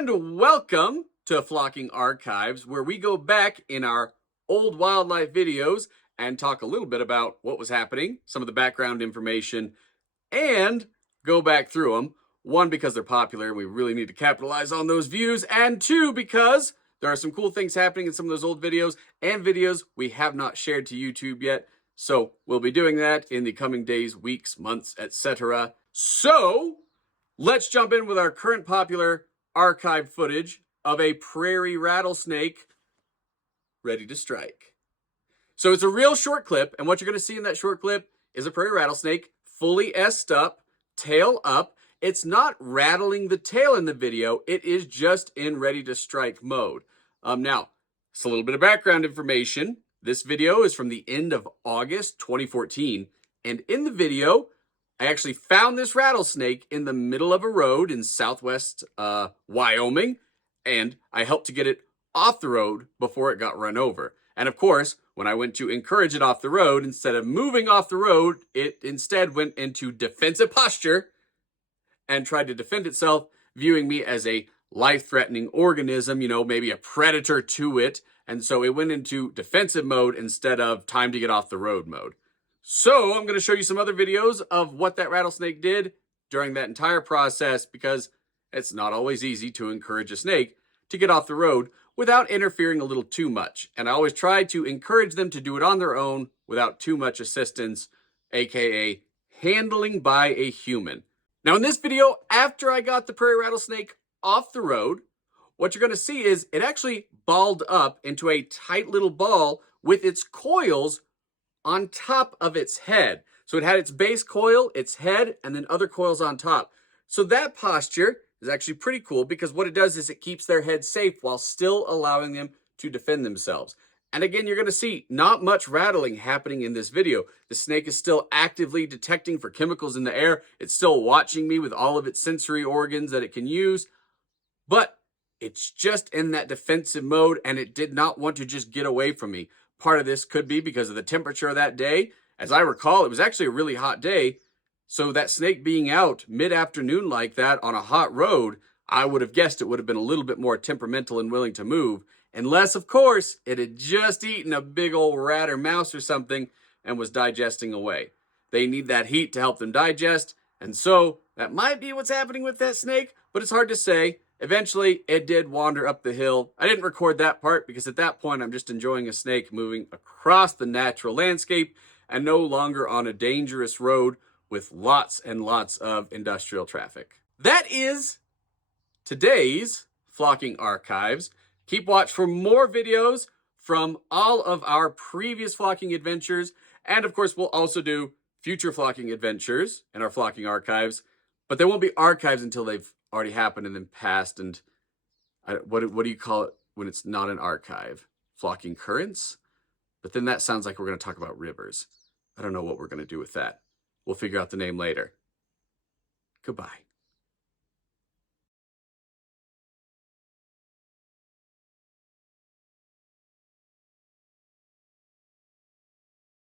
And welcome to Flocking Archives, where we go back in our old wildlife videos and talk a little bit about what was happening, some of the background information, and go back through them. One, because they're popular and we really need to capitalize on those views, and two, because there are some cool things happening in some of those old videos and videos we have not shared to YouTube yet. So we'll be doing that in the coming days, weeks, months, etc. So let's jump in with our current popular archive footage of a prairie rattlesnake ready to strike. So it's a real short clip, and what you're going to see in that short clip is a prairie rattlesnake fully S'd up, tail up. It's not rattling the tail in the video, it is just in ready to strike mode. Now, it's a little bit of background information. This video is from the end of August 2014, and in the video, I actually found this rattlesnake in the middle of a road in southwest Wyoming, and I helped to get it off the road before it got run over. And of course, when I went to encourage it off the road, instead of moving off the road, it instead went into defensive posture and tried to defend itself, viewing me as a life-threatening organism, maybe a predator to it. And so it went into defensive mode instead of time to get off the road mode. So I'm going to show you some other videos of what that rattlesnake did during that entire process, because it's not always easy to encourage a snake to get off the road without interfering a little too much. And I always try to encourage them to do it on their own without too much assistance, aka handling by a human. Now in this video, after I got the prairie rattlesnake off the road, what you're going to see is it actually balled up into a tight little ball with its coils on top of its head. So it had its base coil, its head, and then other coils on top. So that posture is actually pretty cool, because what it does is it keeps their head safe while still allowing them to defend themselves. And again, you're going to see not much rattling happening in this video. The snake is still actively detecting for chemicals in the air. It's still watching me with all of its sensory organs that it can use. But it's just in that defensive mode, and it did not want to just get away from me. Part of this could be because of the temperature of that day. As I recall, it was actually a really hot day. So that snake being out mid-afternoon like that on a hot road, I would have guessed it would have been a little bit more temperamental and willing to move. Unless, of course, it had just eaten a big old rat or mouse or something and was digesting away. They need that heat to help them digest. And so that might be what's happening with that snake, but it's hard to say. Eventually, it did wander up the hill. I didn't record that part because at that point, I'm just enjoying a snake moving across the natural landscape and no longer on a dangerous road with lots and lots of industrial traffic. That is today's Flocking Archives. Keep watch for more videos from all of our previous flocking adventures. And of course, we'll also do future flocking adventures in our Flocking Archives. But they won't be archives until they've already happened and then passed. And what do you call it when it's not an archive? Flocking currents? But then that sounds like we're going to talk about rivers. I don't know what we're going to do with that. We'll figure out the name later. Goodbye.